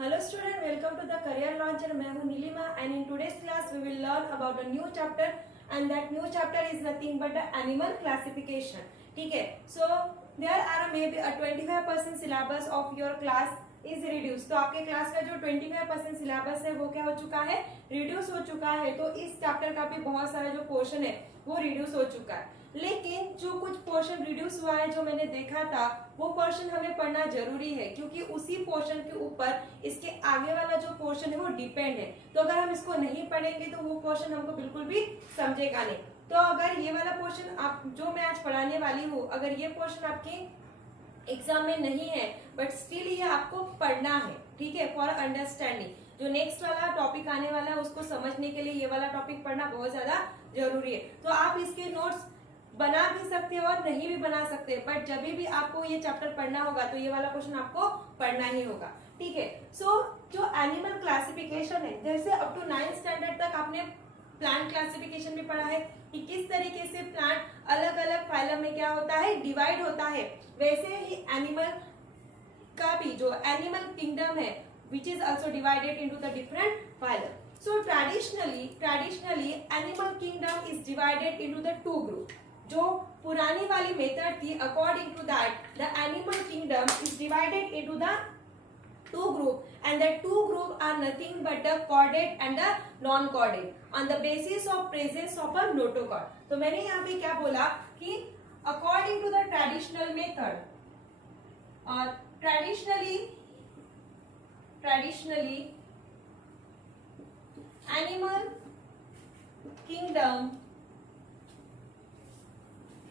Hello student, welcome to the career launcher. मैं हूँ Nilima and in today's class we will learn about a new chapter and that new chapter is nothing but the animal classification. ठीक है, so there are maybe a 25% syllabus of your class is reduced. तो आपके class का जो 25% syllabus है वो क्या हो चुका है, रिड्यूस हो चुका है. तो इस चैप्टर का भी बहुत सारा जो पोर्शन है वो रिड्यूस हो चुका है. लेकिन जो कुछ पोर्शन रिड्यूस हुआ है जो मैंने देखा था वो पोर्शन हमें पढ़ना जरूरी है क्योंकि उसी पोर्शन के ऊपर इसके आगे वाला जो पोर्शन है वो डिपेंड है. तो अगर हम इसको नहीं पढ़ेंगे तो वो पोर्शन हमको बिल्कुल भी समझेगा नहीं. तो अगर ये वाला पोर्शन आप जो मैं आज पढ़ाने वाली हूँ, अगर ये पोर्शन आपके एग्जाम में नहीं है बट स्टिल ये आपको पढ़ना है, ठीक है, फॉर अंडरस्टैंडिंग. जो नेक्स्ट वाला टॉपिक आने वाला है उसको समझने के लिए ये वाला टॉपिक पढ़ना बहुत ज्यादा जरूरी है. तो आप इसके नोट्स बना भी सकते हो और नहीं भी बना सकते, बट जब भी आपको ये चैप्टर पढ़ना होगा तो ये वाला क्वेश्चन आपको पढ़ना ही होगा, ठीक है. सो जो एनिमल क्लासिफिकेशन है, जैसे अप टू 9th स्टैंडर्ड तक आपने प्लांट क्लासिफिकेशन भी पढ़ा है कि किस तरीके से प्लांट अलग अलग फाइलम में क्या होता है, डिवाइड होता है. वैसे ही एनिमल का भी जो एनिमल किंगडम है which is also divided into the different phylum. So traditionally animal kingdom is divided into the two group. जो पुरानी वाली मेथड थी, according to that the animal kingdom is divided into the two group and the two group are nothing but the chordate and the non chordate on the basis of presence of a notochord. तो मैंने यहाँ पे क्या बोला कि according to the traditional method और traditionally animal kingdom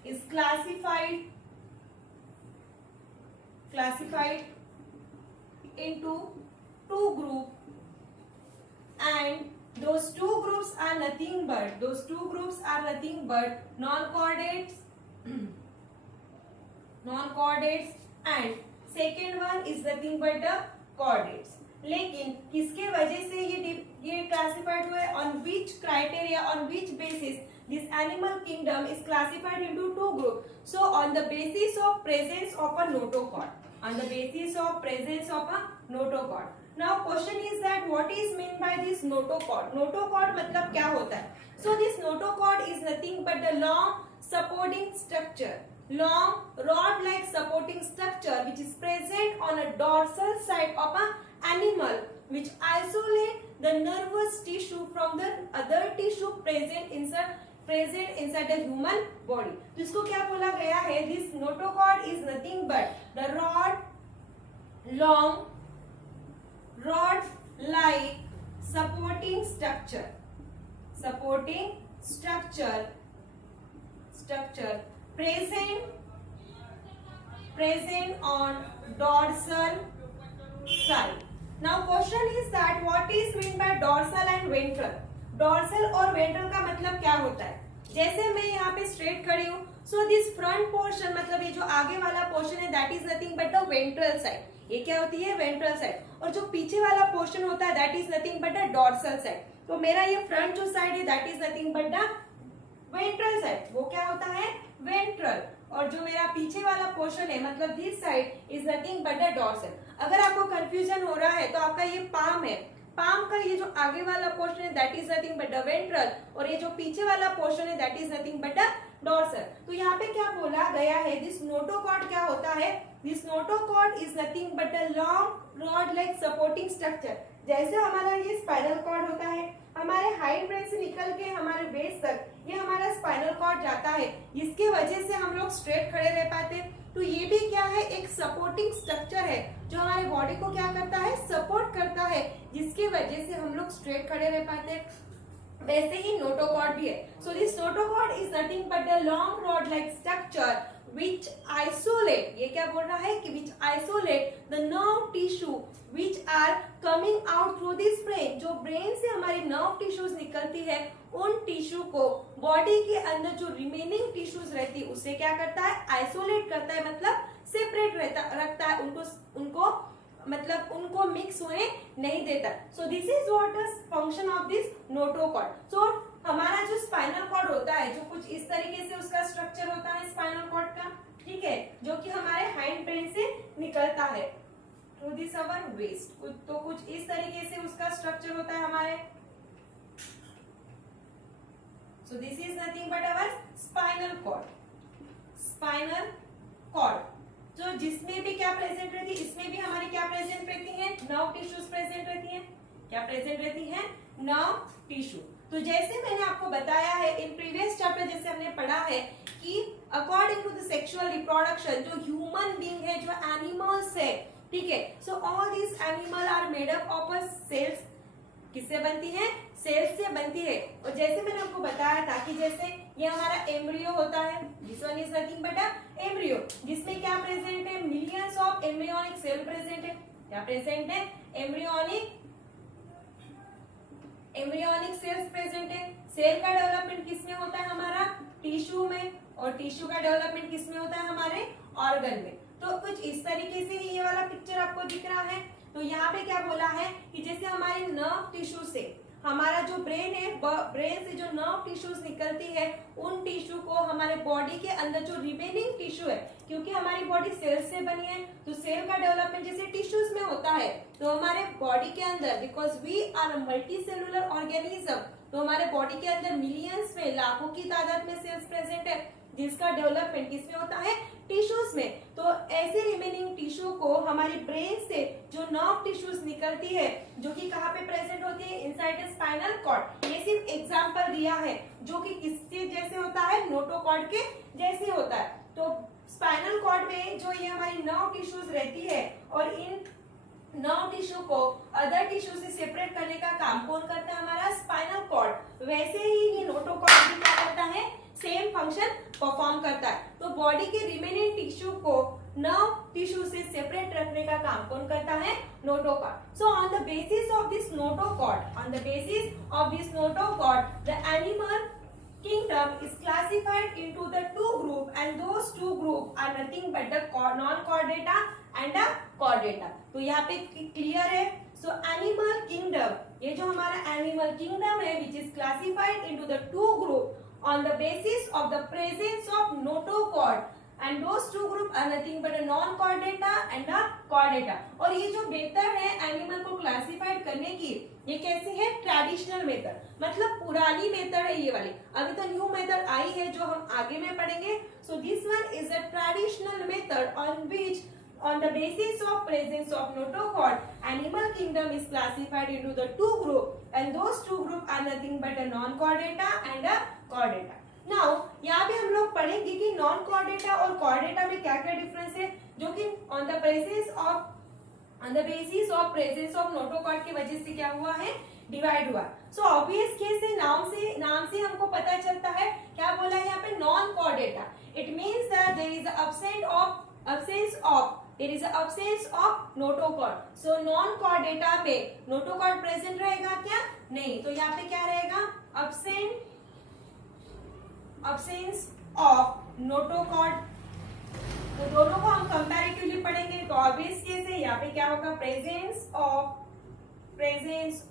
is classified into two groups and those two groups are nothing but non-chordates and second one is nothing but the chordates. लेकिन किसके वजह से ये क्लासिफाइड हुआ है, on which criteria, on which basis this animal kingdom is classified into two groups. So on the basis of presence of a notochord. Now question is that what is meant by this notochord? Notochord मतलब क्या होता है? So this notochord is nothing but the long supporting structure, long rod-like supporting structure which is present on a dorsal side of an animal which isolate the nervous tissue from the other tissue present inside the human body. तो इसको क्या बोला गया है? This notochord is nothing but the long rod-like supporting structure present on dorsal side. Now question is that what is meant by dorsal and ventral? Dorsal और ventral का मतलब क्या होता है? जैसे मैं यहाँ पे स्ट्रेट खड़ी हूँ, सो दिस फ्रंट पोर्शन मतलब ये जो आगे वाला पोर्शन है that is nothing but the ventral side. ये क्या होती है? Ventral side. और जो पीछे वाला पोर्शन होता है that is nothing but the dorsal side. तो मेरा ये फ्रंट जो साइड है that is nothing but the ventral side. वो क्या होता है? वेंट्रल. और जो मेरा पीछे वाला पोर्शन है मतलब this side is nothing but the dorsal. अगर आपको कंफ्यूजन हो रहा है तो आपका ये पाम है, पाम का ये जो आगे वाला पोर्शन है that is nothing but the ventral और ये जो पीछे वाला पोर्शन है that is nothing but the dorsal. तो यहाँ पे क्या बोला गया है? दिस नोटोकॉर्ड क्या होता है? This notochord is nothing but the long rod like supporting structure. जैसे हमारा ये स्पाइनल कॉर्ड होता है, हमारे हाइंड ब्रेन से निकल के हमारे बेस तक ये हमारा स्पाइनल कॉर्ड जाता है, इसके वजह से हम लोग स्ट्रेट खड़े रह पाते हैं. तो ये भी क्या है? एक सपोर्टिंग स्ट्रक्चर है जो हमारे बॉडी को क्या करता है? सपोर्ट करता है, जिसकी वजह से हम लोग स्ट्रेट खड़े रह पाते हैं. वैसे ही नोटोकॉर्ड भी है. So this notochord is nothing but the long rod like structure which isolate, ये क्या बोल रहा है कि which isolate the nerve tissue which are coming out through this brain. जो ब्रेन से हमारी नर्व टिश्यूज निकलती है उन टिश्यू को बॉडी के अंदर जो रिमेनिंग टिश्यूज रहती है उससे क्या करता है? आइसोलेट करता है, मतलब सेपरेट रखता है, उनको मतलब उनको मिक्स होने नहीं देता. So this is what is function of this notochord. So हमारा जो स्पाइनल कॉर्ड होता है जो कुछ इस तरीके से उसका स्ट्रक्चर होता है स्पाइनल कॉर्ड का, ठीक है, जो कि हमारे हाइंड ब्रेन से निकलता है. Through this our waist. तो कुछ इस तरीके से उसका स्ट्रक्चर होता है हमारे। So this is nothing but our spinal cord. Spinal cord जो जिसमें भी क्या प्रेजेंट रहती है, इसमें भी हमारी क्या प्रेजेंट रहती है, नर्व टिश्यूज प्रेजेंट रहती है। क्या प्रेजेंट रहती है, नर्व टिश्यू। तो जैसे मैंने आपको बताया है इन प्रीवियस चैप्टर, जैसे हमने पढ़ा है कि according to the sexual reproduction जो ह्यूमन बीइंग है, जो एनिमल्स है, ठीक है, so all this animal are made up of cells. किससे बनती है, सेल्स से बनती है। और जैसे मैंने आपको बताया था कि जैसे ये हमारा एम्ब्रियो होता है, this one is nothing but a embryo, जिसमें क्या प्रेजेंट है, millions of embryonic cell present है। क्या प्रेजेंट है, एम्ब्रियोनिक सेल्स प्रेजेंट है। सेल का डेवलपमेंट किसमें होता है, हमारा टिश्यू में, और टिश्यू का डेवलपमेंट किसमें होता है, हमारे ऑर्गन में। तो कुछ इस तरीके से ये वाला पिक्चर आपको दिख रहा है। तो यहाँ पे क्या बोला है कि जैसे हमारे नर्व टिश्यू से हमारा जो ब्रेन है, ब्रेन से जो नर्व टिश्यूज निकलती है, उन टिश्यू को हमारे बॉडी के अंदर जो रिमेनिंग टिश्यू है, क्योंकि हमारी बॉडी सेल से बनी है, तो सेल का डेवलपमेंट जैसे टिश्यूज में होता है, तो हमारे बॉडी के अंदर, because we are multi cellular organism, तो हमारे बॉडी के अंदर मिलियंस में, लाखों की तादाद में सेल्स प्रेजेंट है, जिसका डेवलपमेंट किसमें होता है, टिश्यूज में। तो ऐसे रिमेनिंग टिश्यू को हमारी ब्रेन से जो नर्व टिश्यूज निकलती है, जो कि कहाँ पे प्रेजेंट होती है, इनसाइड द स्पाइनल कॉर्ड। ये सिर्फ एग्जांपल दिया है, जो कि किसके जैसे होता है, नोटोकॉर्ड के जैसे होता है। तो स्पाइनल कॉर्ड में जो ये हमारी नर्व टिश्यूज रहती है, और इन नर्व टिश्यू को अदर टिश्यू से सेपरेट करने का काम कौन करता है, हमारा स्पाइनल कॉर्ड। वैसे ही ये नोटोकॉर्ड भी क्या करता है, सेम फंक्शन परफॉर्म करता है। तो बॉडी के रिमेनिंग टिश्यू को नर्व टिश्यू से सेपरेट रखने का काम कौन करता है, notochord. So on the basis of this notochord, the animal kingdom is classified into the two group, and those two group are nothing but the non-chordata and the chordata। तो यहाँ पे क्लियर है। सो एनिमल किंगडम, ये जो हमारा animal kingdom है, which is classified into the two group on the basis of the presence of notochord, and those two group are nothing but a non-chordata and a chordata। और ये जो method है animal को classified करने की, ये कैसी है, ट्रेडिशनल मेथड, मतलब पुरानी मेथड है ये वाली। अभी तो न्यू मेथड आई है जो हम आगे में पढ़ेंगे। So this one is a traditional method on which on the basis of presence of notochord, animal kingdom is classified into the two group, and those two group are nothing but a non-chordata and a chordata। Now यहाँ पे हम लोग पढ़ेंगे कि non Chordata और Chordata में क्या क्या डिफरेंस है, जो कि on the basis of presence of notochord की वजह से क्या हुआ है, डिवाइड हुआ। सो ऑब्वियस केस है, नाम से हमको पता चलता है, क्या बोला है यहाँ पे, non Chordata. It means that there is absence of notochord. So non Chordata में नोटोकॉर्ड प्रेजेंट रहेगा क्या, नहीं। तो यहाँ पे क्या रहेगा, absence of नोटोकॉर्ड। तो दोनों को हम कंपैरेटिवली पढ़ेंगे। तो ऑब्वियस केस है, यहाँ पे क्या होगा, प्रेजेंस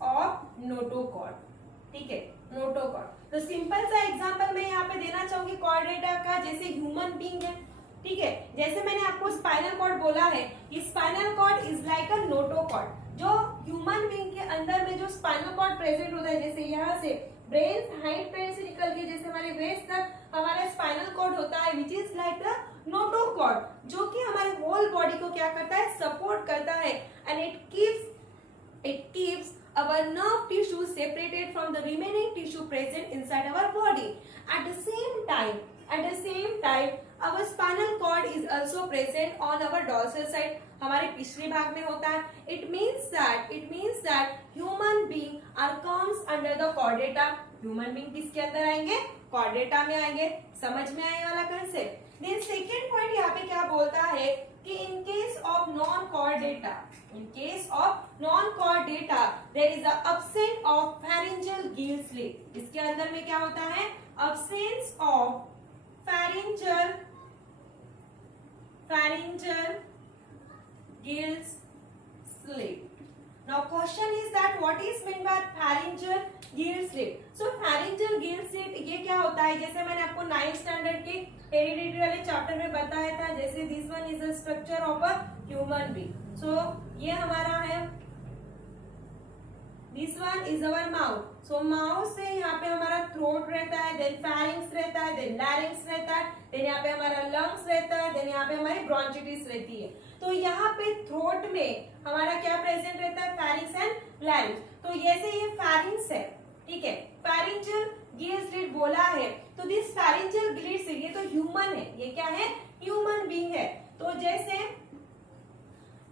ऑफ नोटोकॉर्ड, ठीक है, नोटोकॉर्ड। तो सिंपल सा एग्जांपल मैं यहाँ पे देना चाहूंगी कॉर्डेटा का। जैसे ह्यूमन बीइंग है, ठीक है, जैसे मैंने आपको स्पाइनल कॉर्ड बोला है, कि spinal cord is like a notochord. जो ह्यूमन बीइंग के अंदर में जो स्पाइनल कॉर्ड प्रेजेंट होता है, जैसे यहाँ से ब्रेन, हाइंड ब्रेन से निकल के जैसे हमारे वेस्ट तक हमारा स्पाइनल कॉर्ड होता है, which is like the notochord, जो कि हमारे होल बॉडी को क्या करता है, सपोर्ट करता है, and it keeps our nerve tissue separated from the remaining tissue present inside our body। At the same time our spinal cord is also present on our dorsal side, हमारे पिछले भाग में होता है। It means that human being are comes under the chordata। human being किसके अंदर आएंगे, chordata में आएंगे। समझ में आने वाला कंसेप्ट। Then second point यहाँ पे क्या बोलता है कि in case of non-chordata there is a absence of pharyngeal gill slit। इसके अंदर में क्या होता है, absence of pharyngeal gill slit। Now question is that what is meant by pharyngeal gill slit? So pharyngeal gill slit ये क्या होता है, जैसे मैंने आपको 9th स्टैंडर्ड के हेरिडिटी वाले चैप्टर में बताया था। जैसे this one is the structure of a human being, so ये हमारा है, this one is our mouth. So mouth से यहाँ पे हमारा थ्रोट रहता है, देन फैरिंग्स रहता है, देन लैरिंग्स रहता है, देन यहाँ पे हमारा लंग्स रहता है, देन यहाँ पे हमारी ब्रोंचिटिस रहती है. तो यहाँ पे थ्रोट में हमारा क्या प्रेजेंट रहता है, फैरिंग्स एंड लैरिंग्स. तो जैसे ये फैरिंग्स है, ठीक है, फैरिंजियल गिल स्लिट बोला है, तो दिस फैरिंजियल गिल स्लिट, ये तो ह्यूमन है, ये क्या है, ह्यूमन बीइंग है. तो जैसे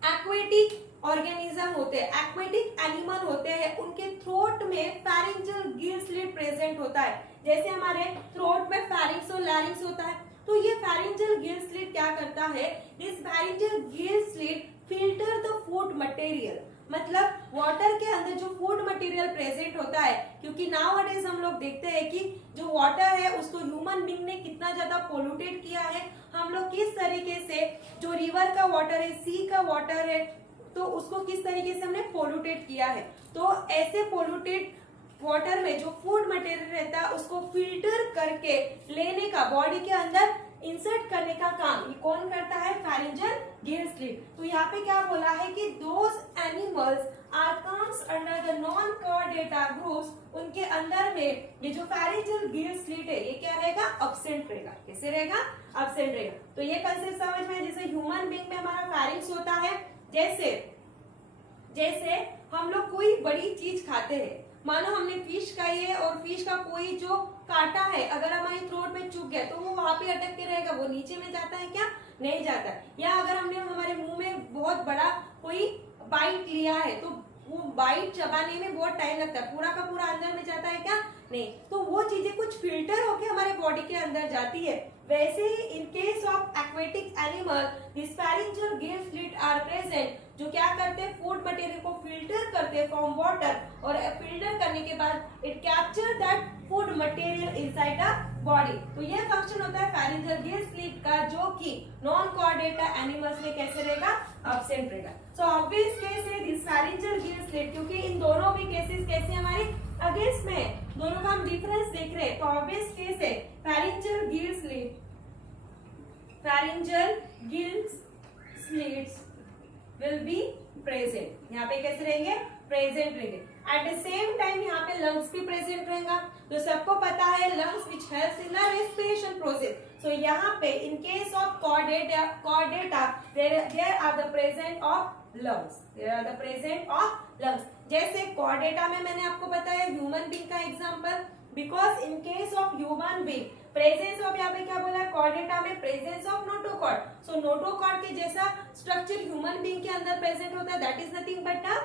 एक्वेटिक ऑर्गेनिज्म होते हैं, एक्वेटिक एनिमल होते हैं, उनके थ्रोट में फैरिंजियल गिल स्लिट प्रेजेंट होता है. जैसे हमारे थ्रोट में फैरिंग्स और लैरिंग्स होता है, तो ये फैरिंजियल गिल स्लिट क्या करता है, this pharyngeal gill slit filter the food material. मतलब वाटर के अंदर जो फूड मटेरियल प्रेजेंट होता है, क्योंकि नाउअडेज हम लोग देखते हैं कि जो वाटर है उसको ह्यूमन बीइंग ने कितना ज्यादा पोल्यूटेड किया है. हम लोग किस तरीके से जो रिवर का वाटर है, सी का वाटर है, तो उसको किस तरीके से हमने पोल्यूटेड किया है. तो ऐसे पोल्यूटेड वाटर में जो फूड मटेरियल रहता है उसको फिल्टर करके लेने का, बॉडी के अंदर इंसर्ट करने का काम ये कौन करता है, फैरिंजियल गिल स्लिट. तो यहाँ पे क्या बोला है कि those animals are comes under the non Chordata groups, उनके अंदर में ये जो फैरिंजियल गिल स्लिट है ये क्या रहेगा, अब्सेंट रहेगा. कैसे रहेगा, अब्सेंट रहेगा. तो ये कंसेप्ट समझ में, जैसे ह्यूमन बीइंग में हमारा फैरिंग्स होता है, जैसे हम लोग कोई बड़ी चीज खाते हैं, मानो हमने फिश खाई है और फिश का कोई जो कांटा है अगर हमारी थ्रोट में चुभ गया तो वो वहां पे अटक के रहेगा, वो नीचे में जाता है क्या, नहीं जाता. या अगर हमने हमारे मुंह में बहुत बड़ा कोई बाइट लिया है तो वो बाइट चबाने में बहुत टाइम लगता है, पूरा का पूरा अंदर में जाता है क्या, नहीं. तो वो चीजें कुछ फिल्टर होके हमारे बॉडी के अंदर जाती है. वैसे ही in case of aquatic animal this pharyngeal gill slit are present, जो क्या करते हैं, फूड मटेरियल को फिल्टर करते हैं फ्रॉम वाटर, और फिल्टर करने के बाद it capture that food material inside the body. तो ये फंक्शन होता है फैरिंजियल गिल स्लिट का, जो कि नॉन कॉर्डेटा एनिमल्स में कैसे रहेगा, अब्सेंट रहेगा. सो ऑब्वियस केस है दिस फैरिंजियल गिल स्लिट, क्योंकि इन दोनों भी केसेस कैसे हमारे अगेंस्ट में है, दोनों का हम डिफरेंस देख रहे हैं. तो ऑब्वियस केस है pharyngeal gill slit, pharyngeal gill slits will be present. यहाँ पे कैसे रहेंगे, प्रेजेंट रहेंगे. एट द सेम टाइम यहाँ पे लंग्स भी प्रेजेंट रहेगा. तो सबको पता है lungs which helps in the respiration process. So यहाँ पे in case of chordata there are the present of lungs, there are the present of lungs. जैसे कॉर्डेटा में मैंने आपको बताया ह्यूमन बीइंग का example, because in case of human being presence of, यहाँ पे क्या बोला है, कॉर्डेटा में presence of notochord. So notochord के जैसा स्ट्रक्चर ह्यूमन बीइंग के अंदर प्रेजेंट होता है, that is nothing but a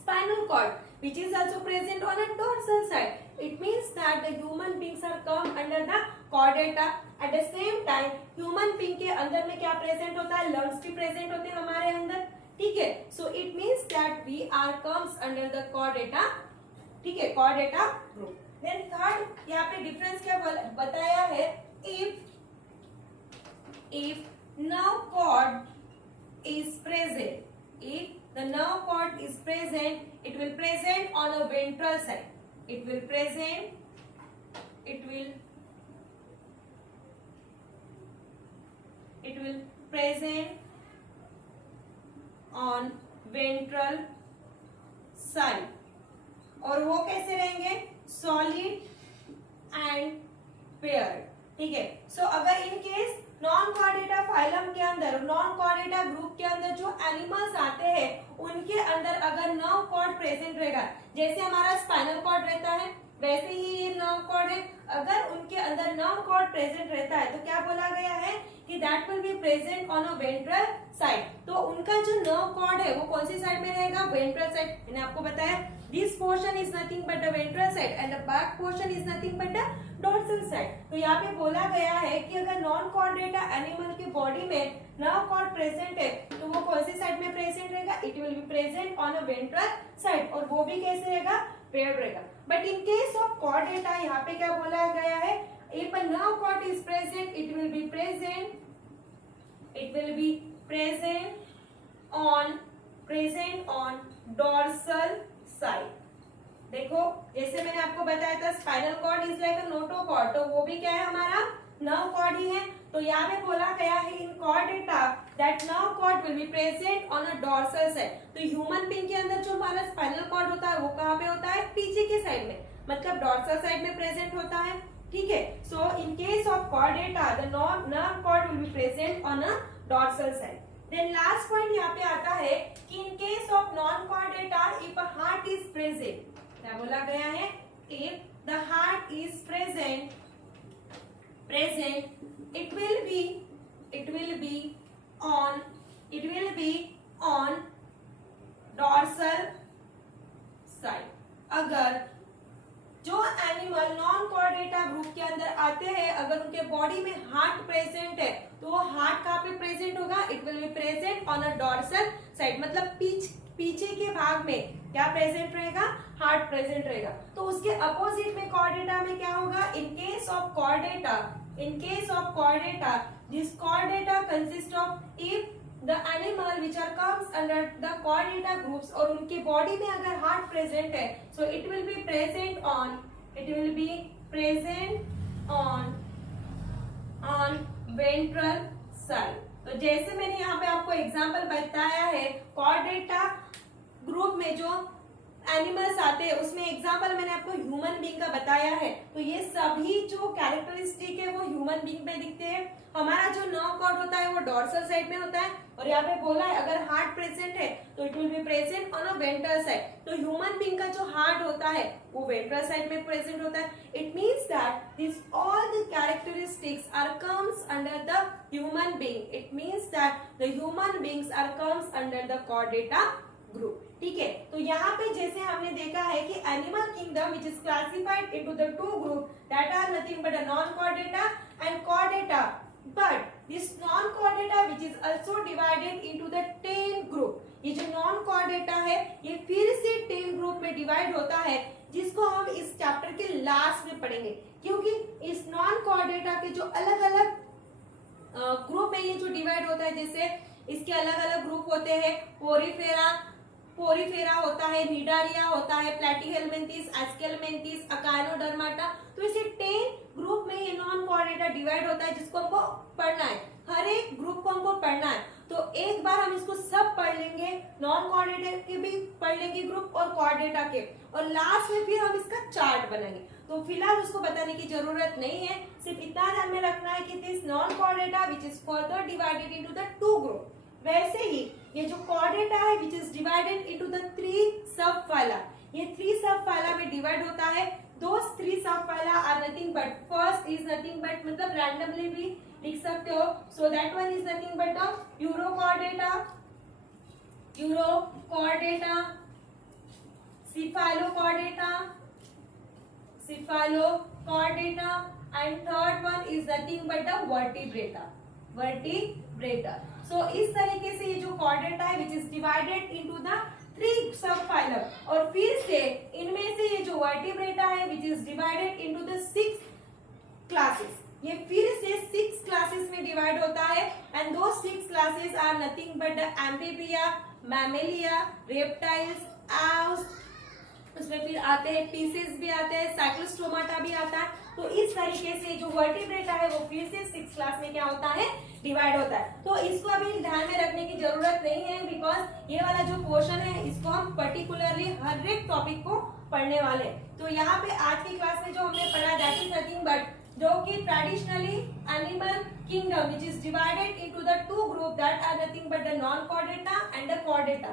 spinal cord which is also present on a dorsal side. It means that the human beings are come under the chordata. At the same time human being के अंदर में क्या present होता है, lungs भी present होते हैं हमारे अंदर, ठीक है. So it means that we are comes under the chordata, ठीक है, chordata group. देन थर्ड यहाँ पे डिफरेंस क्या बताया है, if nerve cord is present, if the nerve cord is present, it will present on a ventral side, it will present on ventral side. और वो कैसे रहेंगे, सॉलिड एंड पेयर्ड, ठीक है. सो अगर in case non Chordata phylum के अंदर, non Chordata group के अंदर जो एनिमल्स आते हैं उनके अंदर अगर नर्व कॉर्ड प्रेजेंट रहेगा, जैसे हमारा स्पाइनल कॉर्ड रहता है वैसे ही ये नर्व कॉर्ड है, अगर उनके अंदर नर्व कॉर्ड प्रेजेंट रहता है तो क्या बोला गया है कि that will be present on a ventral side. तो उनका जो नर्व कॉर्ड है वो कौन सी साइड में रहेगा, वेंट्रल साइड. मैंने आपको बताया this portion is nothing but the ventral side and the back portion is nothing but the dorsal side. तो यहाँ पे बोला गया है कि अगर नॉन कॉर्डेटा एनिमल की बॉडी में नर्व कॉर्ड प्रेजेंट है तो वो कौन सी साइड में प्रेजेंट रहेगा, it will be present on a ventral side, और वो भी कैसे रहेगा, पेयर्ड रहेगा. But in case of Chordata यहाँ पे क्या बोला गया है, if a nerve cord is present it will be present on dorsal side. देखो जैसे मैंने आपको बताया था spinal cord is like a notochord, तो वो भी क्या है हमारा नर्व कॉर्ड ही है. तो यहाँ पे बोला गया है in chordata that nerve cord will be present on a dorsal side. तो ह्यूमन बीइंग के अंदर जो हमारा स्पाइनल कॉर्ड होता है वो कहाँ पे होता है, पीछे के साइड में, मतलब डॉर्सल साइड में प्रेजेंट होता है। ठीक है, so in case of chordata the nerve cord will be present on a dorsal side. Then last point यहाँ पे आता है कि in case of non chordata if a heart is present, क्या बोला गया है, if the heart is present it will be on dorsal side। अगर जो एनिमल नॉन कॉर्डेटा ग्रुप के अंदर आते हैं, अगर उनके बॉडी में हार्ट प्रेजेंट है तो वो हार्ट कहाँ पे प्रेजेंट होगा, it will be present on a dorsal side, मतलब पीछे के भाग में क्या प्रेजेंट रहेगा, हार्ट प्रेजेंट रहेगा। तो उसके अपोजिट में कॉर्डेटा में क्या होगा, in case of Chordata this Chordata consist of if the animal which are comes under the Chordata groups, और उनके बॉडी में अगर हार्ट प्रेजेंट है so it will be present on ventral side. तो जैसे मैंने यहाँ पे आपको एग्जांपल बताया है, कॉर्डेटा ग्रुप में जो एनिमल्स आते हैं उसमें एग्जांपल मैंने आपको ह्यूमन बीइंग का बताया है। तो ये सभी जो कैरेक्टरिस्टिक है वो ह्यूमन बीइंग में दिखते हैं। हमारा जो नर्व कॉर्ड होता है वो डॉर्सल साइड में होता है, और यहाँ पे बोला है अगर हार्ट प्रेजेंट है तो it will be present on a ventral side. तो ह्यूमन बीइंग का जो हार्ट होता है वो वेंट्रल साइड में प्रेजेंट होता है। It means that this all the characteristics are comes under the human being. It means that the human beings are comes under the Chordata group. ठीक है, तो यहाँ पे जैसे हमने देखा है कि animal kingdom which is classified into the two group that are nothing but a non Chordata and Chordata, but this non Chordata which is also divided into the 10 group. ये जो नॉन कॉर्डेटा है ये फिर से 10 group में divide होता है, जिसको हम इस चैप्टर के लास्ट में पढ़ेंगे, क्योंकि इस नॉन कॉर्डेटा के जो अलग अलग ग्रुप में ये जो डिवाइड होता है, जैसे इसके अलग अलग ग्रुप होते हैं, पोरीफेरा होता है, निडारिया होता है, प्लैटीहेलमिन्थेस, एस्केलमिन्थेस, अकाइनोडर्माटा। तो इसे 10 ग्रुप में ये नॉन कॉर्डेटा डिवाइड होता है, जिसको हमको पढ़ना है, हर एक ग्रुप को हमको पढ़ना है। तो एक बार हम इसको सब पढ़ लेंगे, नॉन कॉर्डेटा के भी पढ़ लेंगे ग्रुप और कॉर्डेटा के, और लास्ट में फिर हम इसका चार्ट बनाएंगे। तो फिलहाल उसको बताने की जरूरत नहीं है, सिर्फ इतना ध्यान में रखना है कि this non Chordata which is further divided into the 2 group. वैसे ही ये जो कॉर्डेटा है विच is divided into the 3 sub phyla, ये 3 सब फाइला में डिवाइड होता है। Those 3 sub phyla are nothing but, first is nothing but, मतलब रैंडमली भी लिख सकते हो, so that one is nothing but the Urochordata, cephalochordata, and third one is nothing but the vertebrata। So इस तरीके से ये जो कॉर्डेटा है विच इज डिवाइडेड इनटू द 3 सब फाइलम, और फिर से इनमें से ये जो वर्टिब्रेटा है विच is divided into the 6 classes, ये फिर से 6 क्लासेस में डिवाइड होता है, एंड दो 6 classes are nothing but the Amphibia, Mammalia, reptiles, Aves, उसमें फिर आते हैं पीसेस भी आते हैं, साइक्लोस्टोमाटा भी आता है। तो इस तरीके से जो वर्टिब्रेटा है वो फिर से 6 क्लास में क्या होता है, डिवाइड होता है। तो इसको अभी ध्यान में रखने की जरूरत नहीं है, बिकॉज ये वाला जो पोर्शन है इसको हम पर्टिकुलरली हर एक टॉपिक को पढ़ने वाले। तो यहाँ पे आज की क्लास में जो हमने पढ़ा दैट इज नथिंग बट, जो कि traditionally animal kingdom which is divided into the 2 group that are nothing but the non Chordata and the chordata.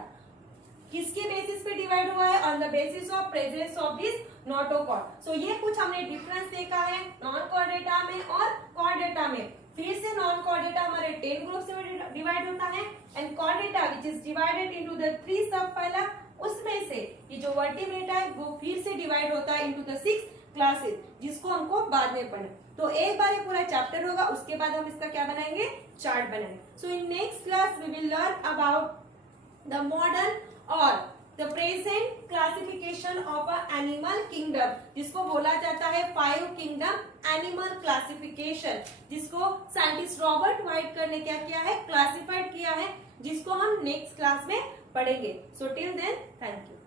किसके बेसिस पे डिवाइड हुआ है, on the basis of presence of this notochord. So ये कुछ हमने difference देखा है non Chordata में और कॉर्डेटा में। फिर से नॉन कॉर्डेटा हमारे 10 ग्रुप्स में डिवाइड होता है, and Chordata which is divided into the 3 sub phyla, उसमें से ये जो वर्टिब्रेटा है वो फिर से डिवाइड होता है इनटू द 6 क्लासेस, जिसको हमको बाद में पढ़ना। तो एक बार ये पूरा चैप्टर होगा, उसके बाद हम इसका क्या बनाएंगे, चार्ट बनाएंगे। So in next class we will learn about the modern और the present classification of a animal kingdom, जिसको बोला जाता है 5 किंगडम एनिमल क्लासिफिकेशन, जिसको साइंटिस्ट रॉबर्ट वाइटकर ने क्या किया है, क्लासिफाइड किया है, जिसको हम नेक्स्ट क्लास में पढ़ेंगे। So till then thank you.